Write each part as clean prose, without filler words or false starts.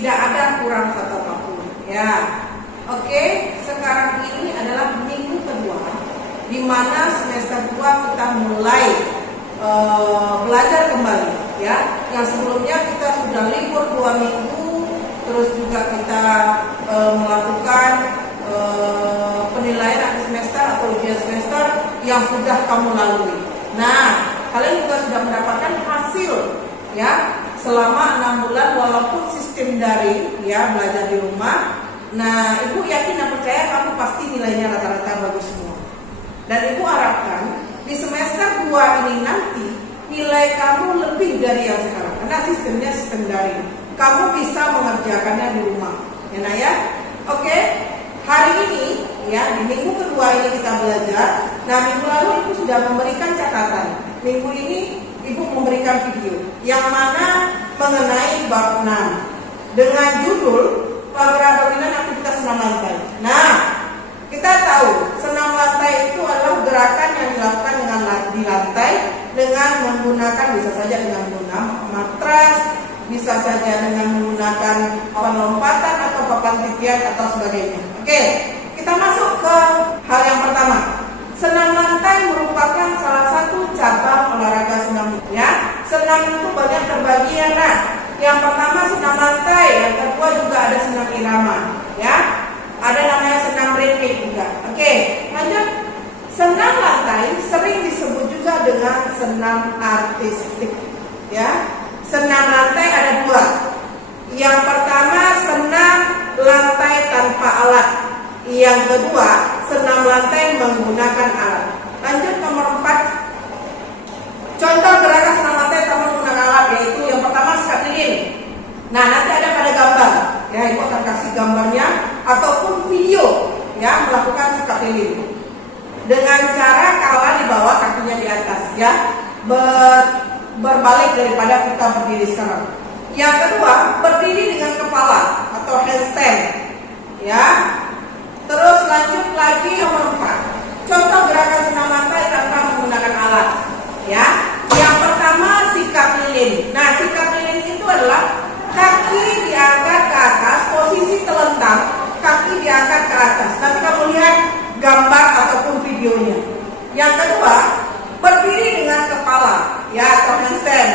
tidak ada kurang satu apapun. Ya, oke. Sekarang ini adalah minggu kedua, di mana semester 2 kita mulai belajar kembali. Ya, yang sebelumnya kita sudah libur 2 minggu, terus juga kita melakukan penilaian akhir semester atau ujian semester yang sudah kamu lalui. Nah, kalian juga sudah mendapatkan hasil ya selama 6 bulan walaupun sistem daring ya, belajar di rumah. Nah, Ibu yakin dan percaya kamu pasti nilainya rata-rata bagus semua. Dan Ibu harapkan di semester 2 ini nanti nilai kamu lebih dari yang sekarang karena sistemnya sistem daring. Kamu bisa mengerjakannya di rumah. Ya, nah ya. Oke. Hari ini ya, di minggu kedua ini kita belajar. Nah, minggu lalu Ibu sudah memberikan catatan. Minggu ini Ibu memberikan video yang mana mengenai bab 6 dengan judul penggerak dominan aktivitas senam lantai. Nah, kita tahu senam lantai itu adalah gerakan yang dilakukan di lantai dengan menggunakan, bisa saja dengan menggunakan matras, bisa saja dengan menggunakan papan lompatan atau papan titian atau sebagainya. Oke, kita masuk ke hal yang pertama. Senam lantai merupakan salah satu cabang olahraga senam. Ya, senam itu banyak terbagi ya. Nah, yang pertama senam lantai, yang kedua juga ada senam irama. Ya, ada namanya senam ritmik juga. Oke, lanjut. Senam lantai sering disebut juga dengan senam artistik. Ya, senam lantai ada 2. Yang pertama senam lantai tanpa alat. Yang kedua senam lantai menggunakan alat. Lanjut nomor 4. Contoh gerakan senam lantai tanpa menggunakan alat yaitu yang pertama squat lilin. Nah, nanti ada pada gambar. Ya, Ibu akan kasih gambarnya ataupun video ya melakukan squat lilin. Dengan cara kepala di bawah, kakinya di atas ya. Berbalik daripada kita berdiri sekarang. Yang kedua, berdiri dengan kepala atau handstand. Ya. Terus lanjut lagi nomor 4. Contoh gerakan senam lantai tanpa menggunakan alat. Ya. Yang pertama sikap lilin. Nah, sikap lilin itu adalah kaki diangkat ke atas, posisi telentang, kaki diangkat ke atas. Nanti kamu lihat gambar ataupun videonya. Yang kedua, berdiri dengan kepala, ya, atau handstand.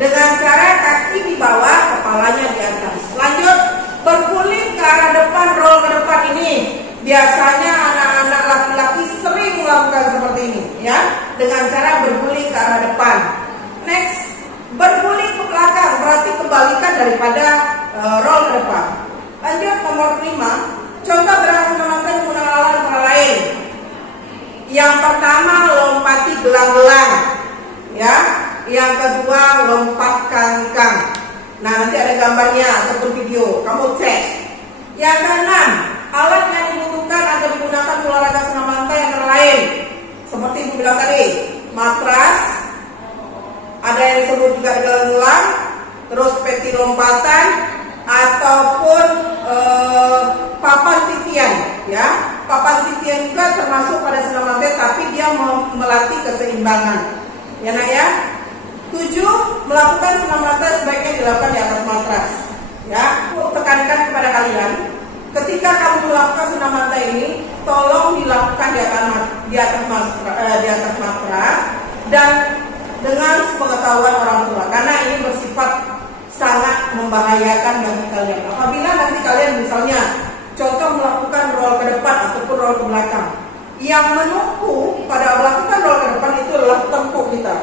Dengan cara kaki di bawah, kepalanya di atas. Lanjut, berguling ke arah depan, roll ke depan ini. Biasanya anak-anak laki-laki sering melakukan seperti ini, ya, dengan cara berguling ke arah depan. Next, berguling ke belakang, berarti kebalikan daripada roll ke depan. Lanjut nomor 5. Contoh gerakan senam lantai menggunakan alat antara lain. Yang pertama lompati gelang-gelang, ya. Yang kedua lompat kangkang. Nah, nanti ada gambarnya ataupun video, kamu cek. Yang keenam, alat yang dibutuhkan atau digunakan olahraga senam lantai antara lain seperti Ibu bilang tadi, matras, ada yang disebut juga gelang-gelang, terus peti lompatan ataupun papan titian, ya. Papan titian juga termasuk pada senam lantai, tapi dia melatih keseimbangan. Ya, nak ya. 7. Melakukan senam lantai sebaiknya dilakukan di atas matras. Ya, aku tekankan kepada kalian, ketika kamu melakukan senam lantai ini, tolong dilakukan di atas matras dan dengan sepengetahuan orang tua, karena ini bersifat sangat membahayakan bagi kalian. Apabila nanti kalian misalnya contoh melakukan roll ke depan ataupun roll ke belakang, yang menumpu pada melakukan roll ke depan itu adalah tengkuk kita.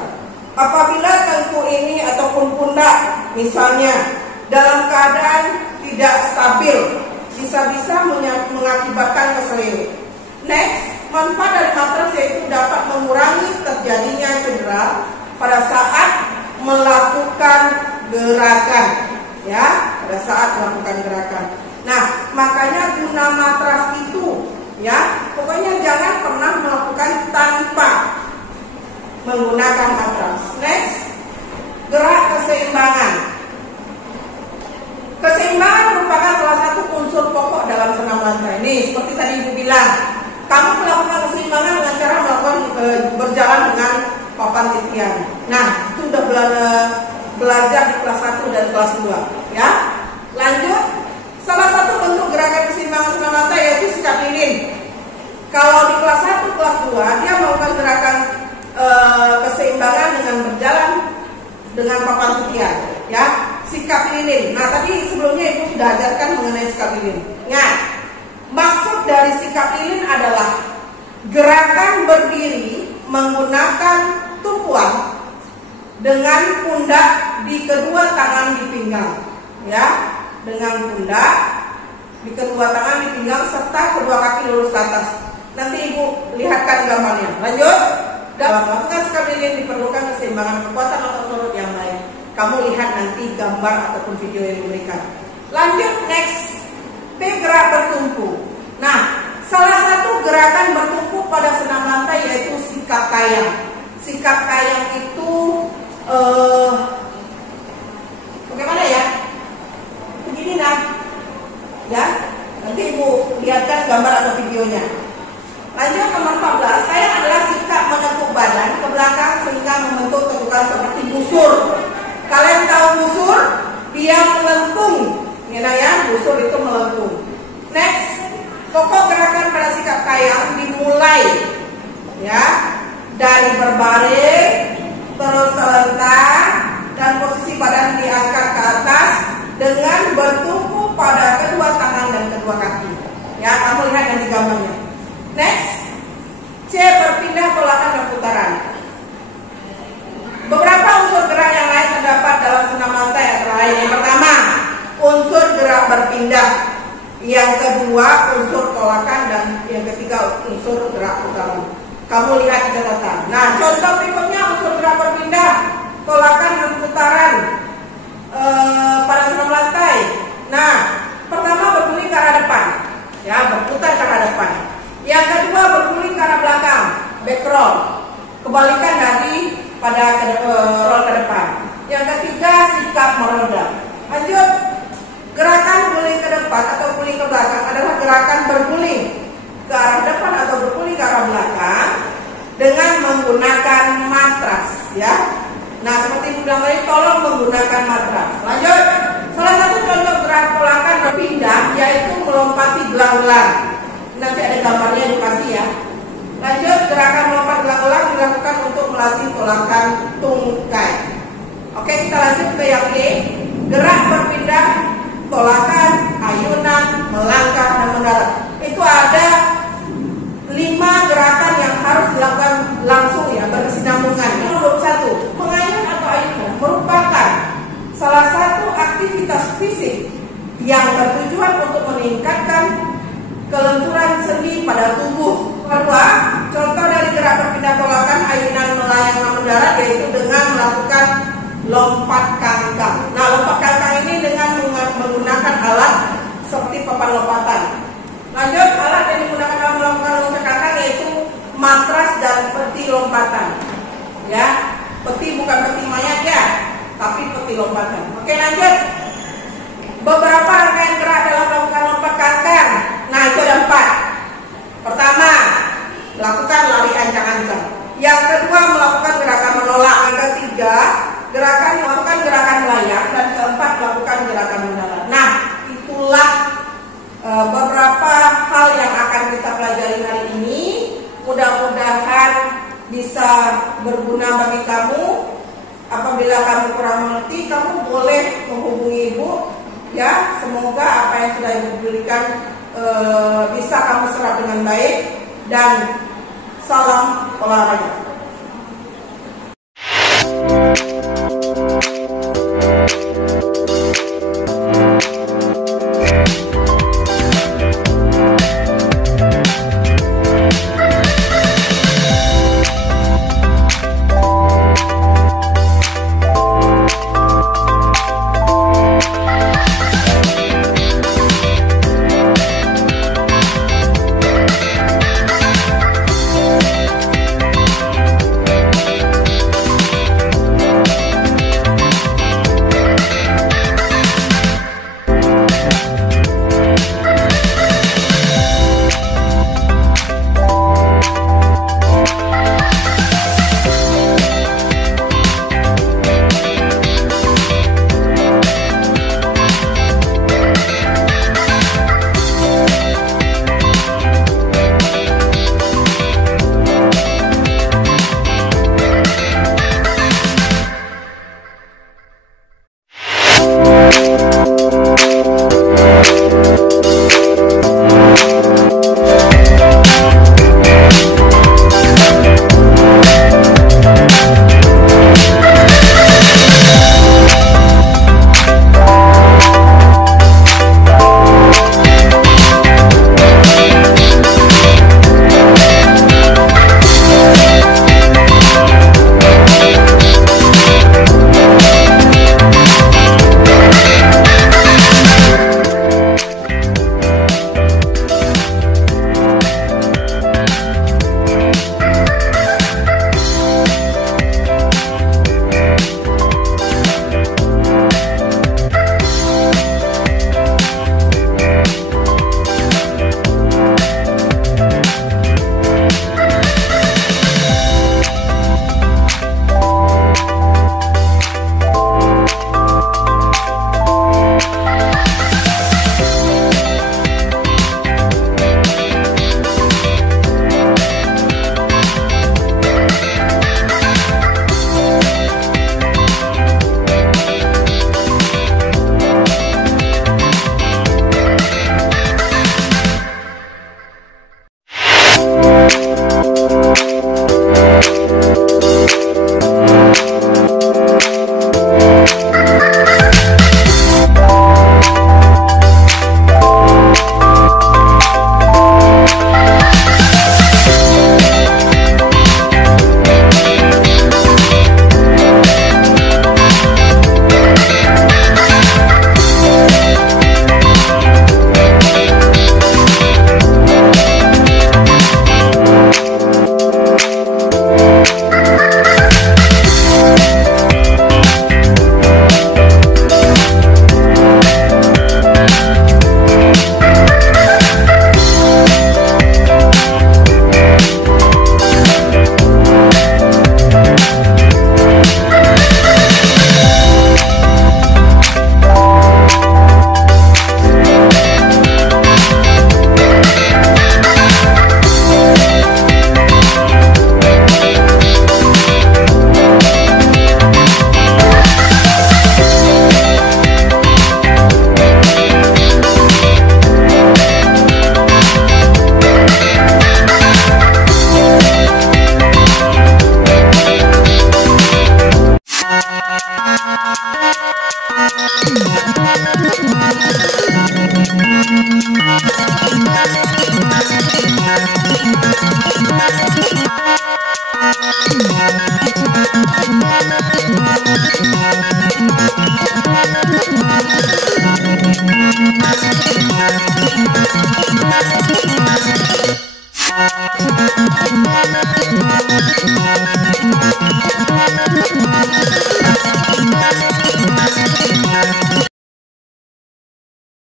Apabila tengkuk ini ataupun pundak misalnya dalam keadaan tidak stabil, bisa-bisa mengakibatkan keselio. Next, manfaat dari matras yaitu dapat mengurangi terjadinya cedera pada saat melakukan gerakan, ya, pada saat melakukan gerakan. Nah, makanya guna matras itu, ya, pokoknya jangan pernah melakukan tanpa menggunakan matras. Next, gerak keseimbangan. Keseimbangan merupakan salah satu unsur pokok dalam senam lantai. Ini seperti tadi Ibu bilang, kamu melakukan keseimbangan dengan cara melakukan berjalan dengan papan titian. Nah, itu udah belajar di kelas 1 dan kelas 2, ya. Lanjut, salah satu bentuk gerakan keseimbangan senamata yaitu sikap lilin. Kalau di kelas 1, kelas 2 dia melakukan gerakan keseimbangan dengan berjalan dengan papan titian, ya, sikap lilin. Nah, tadi sebelumnya Ibu sudah ajarkan mengenai sikap lilin. Ingat, maksud dari sikap lilin adalah gerakan berdiri menggunakan tumpuan dengan pundak di kedua tangan di pinggang, ya, dengan pundak di kedua tangan di pinggang serta kedua kaki lurus ke atas. Nanti Ibu lihatkan gambarnya. Lanjut. Dalam melakukan sikap lilin diperlukan keseimbangan kekuatan otot lutut yang baik. Kamu lihat nanti gambar ataupun video yang diberikan. Lanjut, next. P, gerak bertumpu. Nah, salah satu gerakan bertumpu pada senam lantai yaitu sikap kayang. Sikap kayang itu bagaimana ya? Begini nah, ya. Nanti Ibu lihatkan gambar atau videonya. Lanjut, nomor 14. Kayang adalah sikap menekuk badan ke belakang sehingga membentuk tekukan seperti busur. Kalian tahu busur? Dia melengkung. Ya, busur itu melengkung. Next, pokok gerakan pada sikap kayang dimulai, ya, dari berbaring, terus terlentang, dan posisi badan diangkat ke atas dengan bertumpu pada kedua tangan dan kedua kaki. Ya, kamu lihat yang di gambarnya. Next, C, berpindah polakan dan putaran. Beberapa unsur gerak yang lain terdapat dalam senam lantai antara lain. Yang pertama, unsur gerak berpindah. Yang kedua, unsur polakan, dan yang ketiga, unsur gerak putaran. Kamu lihat di catatan. Nah, contoh berikutnya unsur gerak berpindah, polakan dan putaran pada senam lantai. Nah, pertama berguling ke arah depan, ya, berputar ke arah depan. Yang kedua berguling ke arah belakang, back roll, kebalikan dari pada roll ke depan. Yang ketiga sikap meroda. Lanjut, gerakan guling ke depan atau guling ke belakang adalah gerakan berguling ke arah depan atau berguling ke arah belakang dengan menggunakan matras, ya. Nah, seperti Ibu bilang tadi, tolong menggunakan matras. Lanjut, salah satu contoh gerak polakan berpindah yaitu melompati gelang-gelang. Nanti ada gambarnya edukasi, ya. Lanjut, gerakan melompat gelang-gelang dilakukan untuk melatih tolakan tungkai. Oke, kita lanjut ke yang B. Gerak berpindah, tolakan, ayunan, melangkah, dan mendarat. Itu ada 5 gerakan yang harus dilakukan langsung, ya, berkesinambungan. Nomor 1, mengayun atau ayunan merupakan salah satu aktivitas fisik yang bertujuan untuk meningkatkan kelenturan sendi pada tubuh. Kedua, contoh dari gerak berpindah tolakan, ayunan, melayang, dan mendarat yaitu dengan melakukan lompat kangkang. Nah, lompat kangkang ini dengan menggunakan alat seperti papan lompatan. Lanjut, alat yang digunakan dalam melakukan lompat kangkang yaitu matras dan peti lompatan. Ya, peti bukan peti mayat, ya, tapi peti lompatan. Oke, lanjut. Beberapa rangkaian gerak dalam melakukan lompat kangkang. Nah, itu ada 4. Pertama, lakukan lari ancang-ancang. Yang kedua, melakukan gerakan menolak. Yang ketiga, melakukan gerakan melayang. Dan keempat, melakukan gerakan mendarat. Nah, itulah beberapa hal yang akan kita pelajari hari ini. Mudah-mudahan bisa berguna bagi kamu. Apabila kamu kurang mengerti, kamu boleh menghubungi Ibu. Ya, semoga apa yang sudah Ibu berikan bisa kamu serap dengan baik, dan salam olahraga.